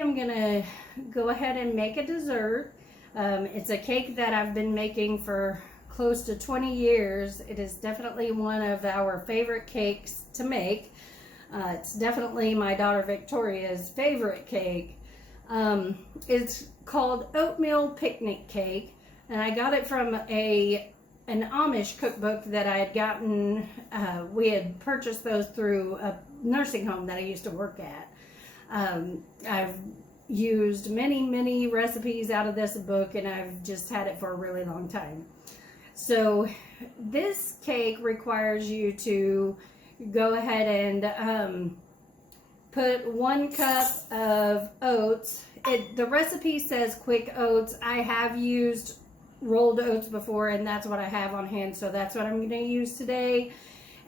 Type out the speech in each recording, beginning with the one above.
I'm gonna go ahead and make a dessert. It's a cake that I've been making for close to 20 years. It is definitely one of our favorite cakes to make. It's definitely my daughter Victoria's favorite cake. It's called Oatmeal Picnic Cake, and I got it from an Amish cookbook that I had gotten. We had purchased those through a nursing home that I used to work at. I've used many recipes out of this book, and I've just had it for a really long time. So this cake requires you to go ahead and put 1 cup of oats. The recipe says quick oats. I have used rolled oats before, and that's what I have on hand, so that's what I'm going to use today.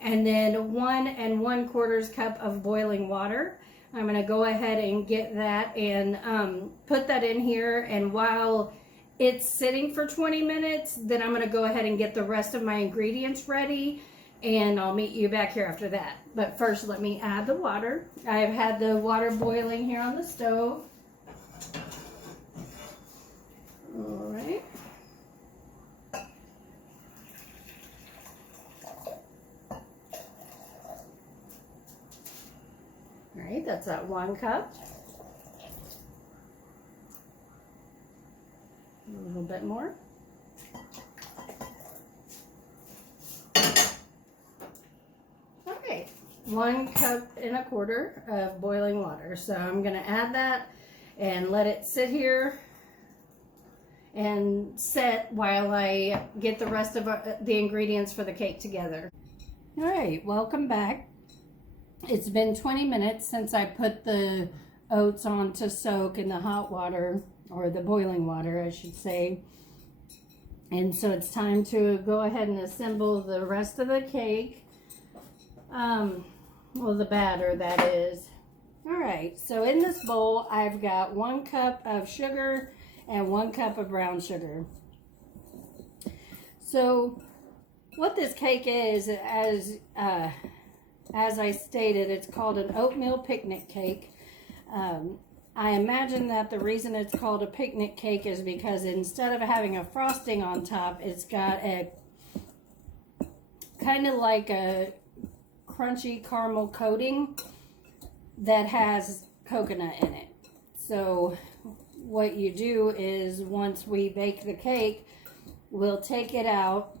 And then 1 1/4 cup of boiling water. I'm going to go ahead and get that and put that in here, and while it's sitting for 20 minutes, then I'm going to go ahead and get the rest of my ingredients ready, and I'll meet you back here after that. But first, let me add the water. I've had the water boiling here on the stove. All right. All right, that's that 1 cup. A little bit more. Okay, 1 cup and 1/4 of boiling water. So I'm going to add that and let it sit here and set while I get the rest of the ingredients for the cake together. All right, welcome back. It's been 20 minutes since I put the oats on to soak in the hot water, or the boiling water, I should say. And so it's time to go ahead and assemble the rest of the cake. Well, the batter, that is. All right, so in this bowl, I've got 1 cup of sugar and 1 cup of brown sugar. So what this cake is, as I stated, it's called an oatmeal picnic cake. I imagine that the reason it's called a picnic cake is because instead of having a frosting on top, it's got a kind of like a crunchy caramel coating that has coconut in it. So what you do is, once we bake the cake, we'll take it out,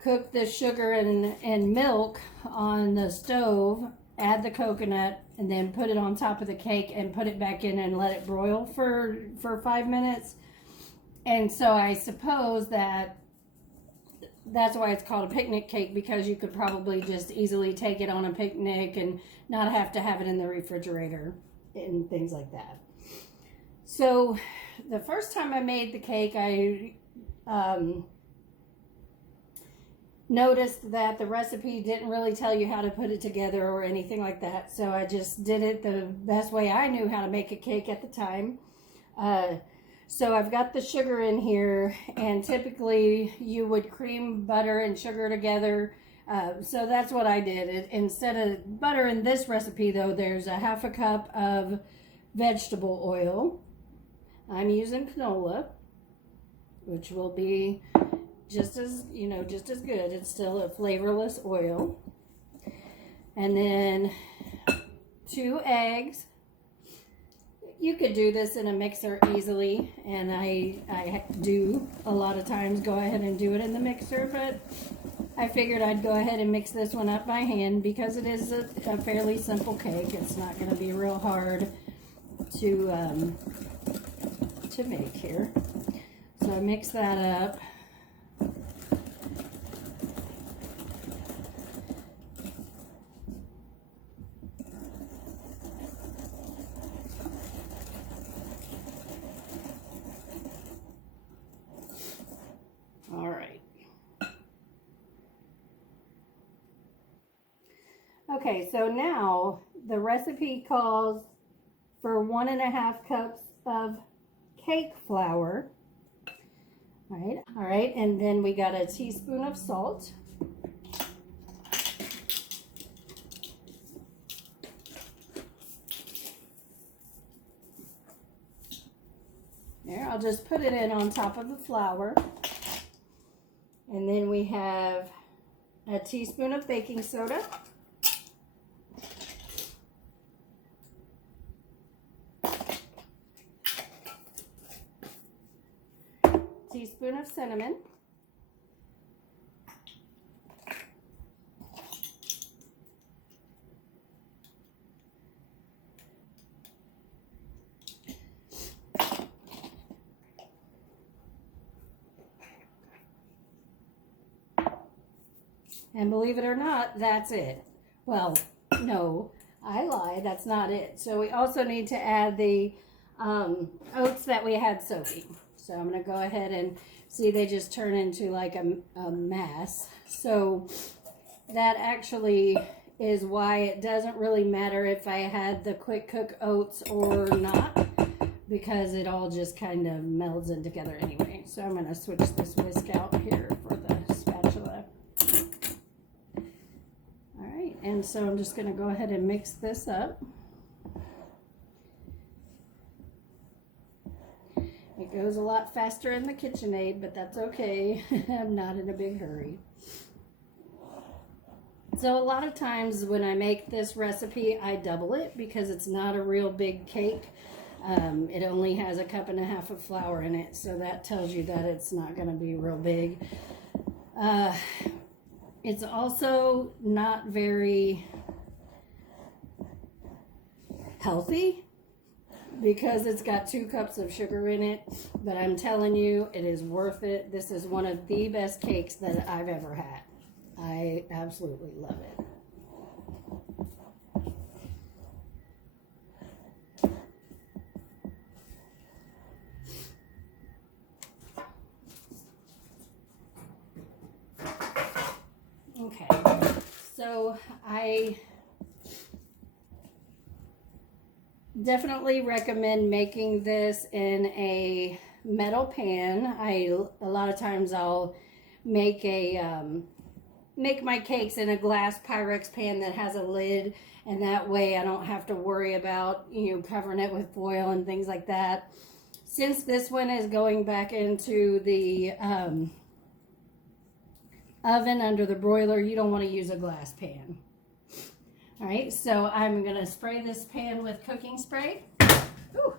cook the sugar and milk on the stove, add the coconut, and then put it on top of the cake and put it back in and let it broil for 5 minutes. And so I suppose that's why it's called a picnic cake, because you could probably just easily take it on a picnic and not have to have it in the refrigerator and things like that. So the first time I made the cake, I noticed that the recipe didn't really tell you how to put it together or anything like that. So I just did it the best way I knew how to make a cake at the time. So I've got the sugar in here, and typically you would cream butter and sugar together. So that's what I did. Instead of butter in this recipe, though, there's a 1/2 cup of vegetable oil. I'm using canola, which will be just as good. It's still a flavorless oil. And then 2 eggs. You could do this in a mixer easily, and I do a lot of times go ahead and do it in the mixer, but I figured I'd go ahead and mix this one up by hand because it is a fairly simple cake. It's not going to be real hard to make here. So I mix that up. All right. Okay, so now the recipe calls for 1 1/2 cups of cake flour. All right, and then we got a teaspoon of salt. There, I'll just put it in on top of the flour. And then we have a teaspoon of baking soda. Teaspoon of cinnamon. And believe it or not, that's it. Well, no, I lied. That's not it. So we also need to add the oats that we had soaking. So I'm going to go ahead and see they just turn into like a mass. So that actually is why it doesn't really matter if I had the quick cook oats or not, because it all just kind of melds in together anyway. So I'm going to switch this whisk out here for the spatula. And so I'm just going to go ahead and mix this up. It goes a lot faster in the KitchenAid, but that's okay. I'm not in a big hurry. So a lot of times when I make this recipe, I double it because it's not a real big cake. It only has 1.5 cups of flour in it, so that tells you that it's not going to be real big. It's also not very healthy because it's got 2 cups of sugar in it, but I'm telling you, it is worth it. This is one of the best cakes that I've ever had. I absolutely love it. Okay, so I definitely recommend making this in a metal pan. A lot of times I'll make make my cakes in a glass Pyrex pan that has a lid, and that way I don't have to worry about, you know, covering it with foil and things like that. Since this one is going back into the oven under the broiler, you don't want to use a glass pan. All right, so I'm going to spray this pan with cooking spray. Ooh.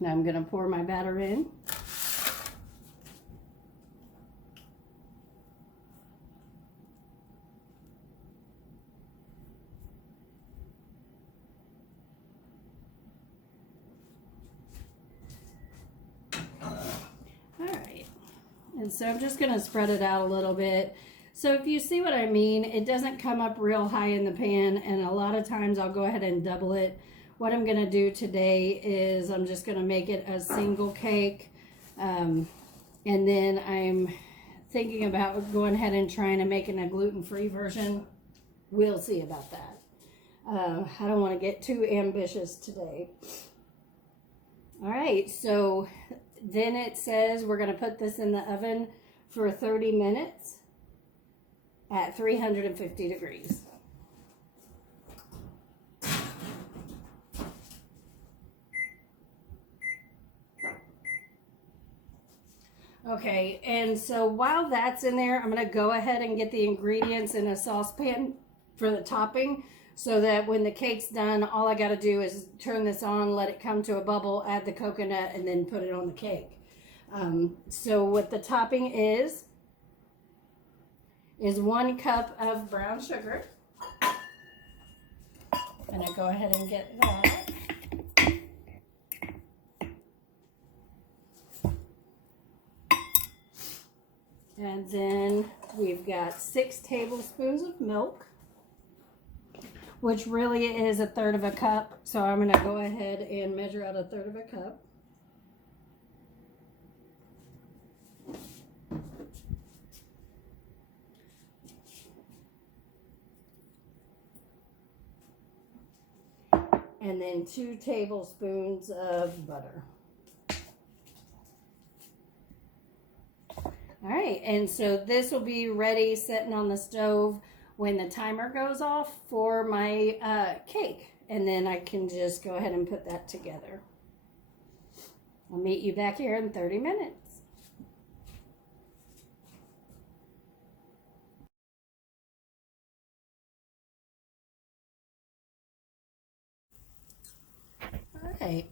Now I'm going to pour my batter in. And so I'm just going to spread it out a little bit. So if you see what I mean, it doesn't come up real high in the pan, and a lot of times I'll go ahead and double it. What I'm going to do today is I'm just going to make it a single cake. And then I'm thinking about going ahead and trying to make it a gluten-free version. We'll see about that. I don't want to get too ambitious today. All right, so then it says we're going to put this in the oven for 30 minutes at 350 degrees. Okay, and so while that's in there, I'm going to go ahead and get the ingredients in a saucepan for the topping, so that when the cake's done, all I got to do is turn this on, let it come to a bubble, add the coconut, and then put it on the cake. So what the topping is 1 cup of brown sugar. I'm going to go ahead and get that. And then we've got 6 tablespoons of milk, which really is 1/3 cup. So I'm going to go ahead and measure out 1/3 cup. And then 2 tablespoons of butter. All right. right, and so this will be ready sitting on the stove when the timer goes off for my cake. And then I can just go ahead and put that together. I'll meet you back here in 30 minutes. All right.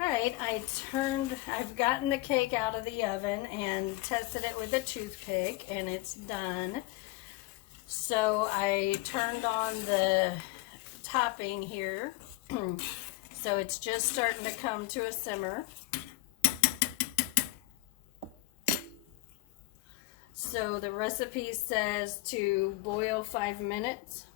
All right, I've gotten the cake out of the oven and tested it with a toothpick, and it's done. So I turned on the topping here. So it's just starting to come to a simmer. So the recipe says to boil 5 minutes.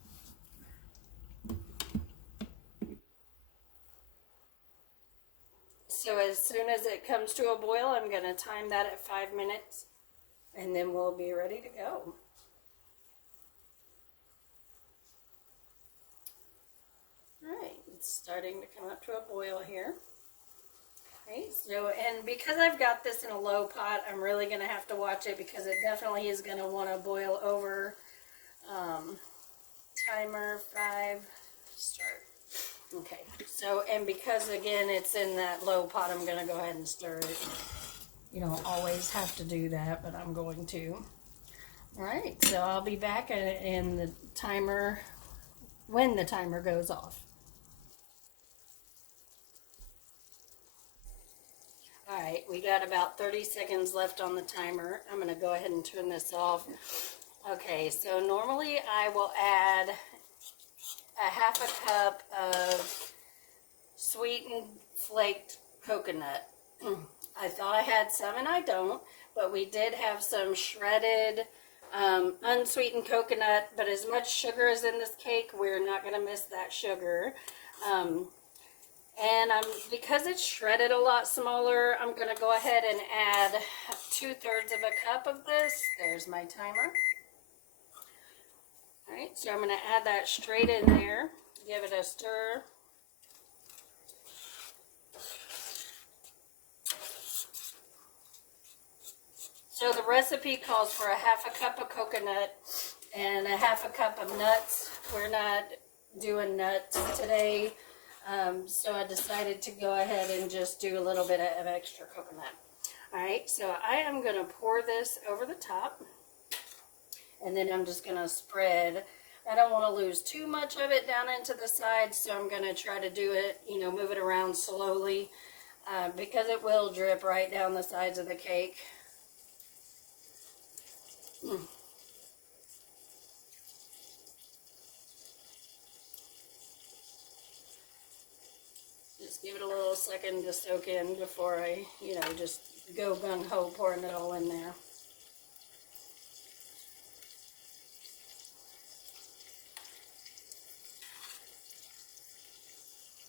So as soon as it comes to a boil, I'm going to time that at 5 minutes, and then we'll be ready to go. All right, it's starting to come up to a boil here. Okay, so, and because I've got this in a low pot, I'm really going to have to watch it because it definitely is going to want to boil over. Timer 5, start. Okay, so, and because again it's in that low pot, I'm going to go ahead and stir it. You don't always have to do that, but I'm going to. All right, so I'll be back in the timer when the timer goes off. All right, we got about 30 seconds left on the timer. I'm going to go ahead and turn this off. Okay, so normally I will add a half a cup of sweetened flaked coconut. I thought I had some and I don't, but we did have some shredded unsweetened coconut, but as much sugar as in this cake, we're not going to miss that sugar. And because it's shredded a lot smaller, I'm going to go ahead and add 2/3 of a cup of this. There's my timer. All right, so I'm going to add that straight in there. Give it a stir. So the recipe calls for a half a cup of coconut and a half a cup of nuts. We're not doing nuts today. So I decided to go ahead and just do a little bit of extra coconut. All right, so I am going to pour this over the top, and then I'm just going to spread. I don't want to lose too much of it down into the sides, so I'm going to try to do it, move it around slowly, because it will drip right down the sides of the cake. Just give it a little second to soak in before I, just go gung-ho pouring it all in there.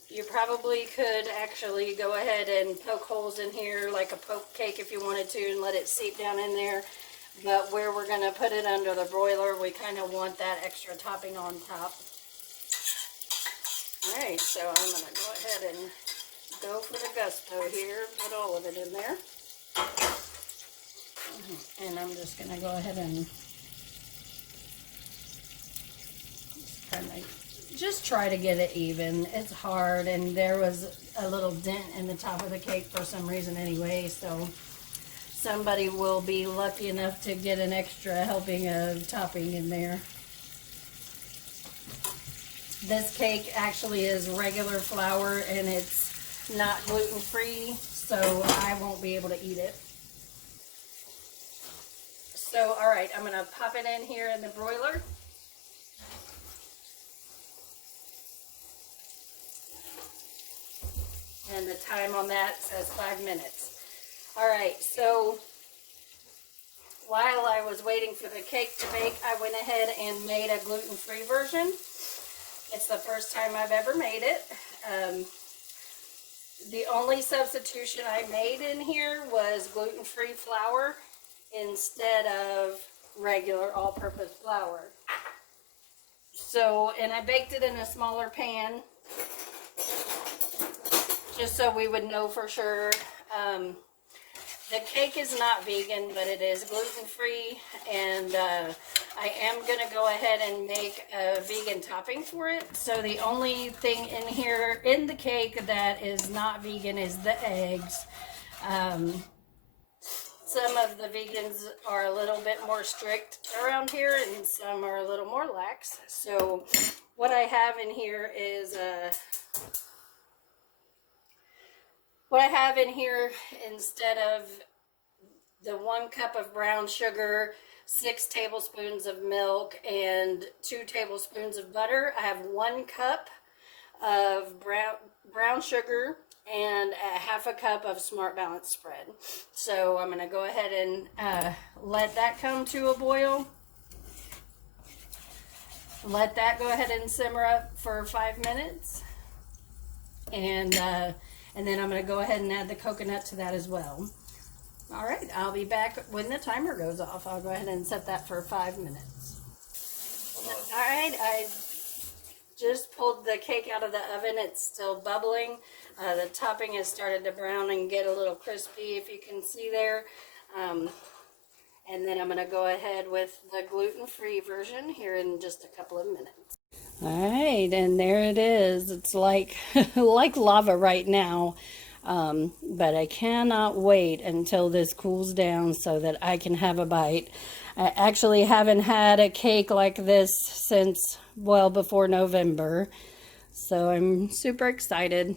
You probably could actually go ahead and poke holes in here like a poke cake if you wanted to and let it seep down in there. But where we're going to put it under the broiler, we kind of want that extra topping on top. Alright, so I'm going to go ahead and go for the gusto here, put all of it in there. And I'm just going to go ahead and just try to get it even. It's hard, and there was a little dent in the top of the cake for some reason anyway, so somebody will be lucky enough to get an extra helping of topping in there. This cake actually is regular flour and it's not gluten-free, so I won't be able to eat it. So, alright, I'm going to pop it in here in the broiler. And the time on that says 5 minutes. Alright, so while I was waiting for the cake to bake, I went ahead and made a gluten-free version. It's the first time I've ever made it. The only substitution I made in here was gluten-free flour instead of regular all-purpose flour. So, and I baked it in a smaller pan just so we would know for sure. The cake is not vegan, but it is gluten-free, and I am going to go ahead and make a vegan topping for it. So the only thing in here, in the cake that is not vegan is the eggs. Some of the vegans are a little bit more strict around here, and some are a little more lax. So what I have in here is instead of the 1 cup of brown sugar, 6 tablespoons of milk, and 2 tablespoons of butter, I have 1 cup of brown sugar and a 1/2 cup of Smart Balance spread. So I'm going to go ahead and let that come to a boil. Let that go ahead and simmer up for 5 minutes. And then I'm going to go ahead and add the coconut to that as well. All right, I'll be back when the timer goes off. I'll go ahead and set that for 5 minutes. All right, I just pulled the cake out of the oven. It's still bubbling. The topping has started to brown and get a little crispy, if you can see there. And then I'm going to go ahead with the gluten-free version here in just a couple of minutes. All right, and there it is. It's like like lava right now. But I cannot wait until this cools down so that I can have a bite. I actually haven't had a cake like this since well before November, so I'm super excited.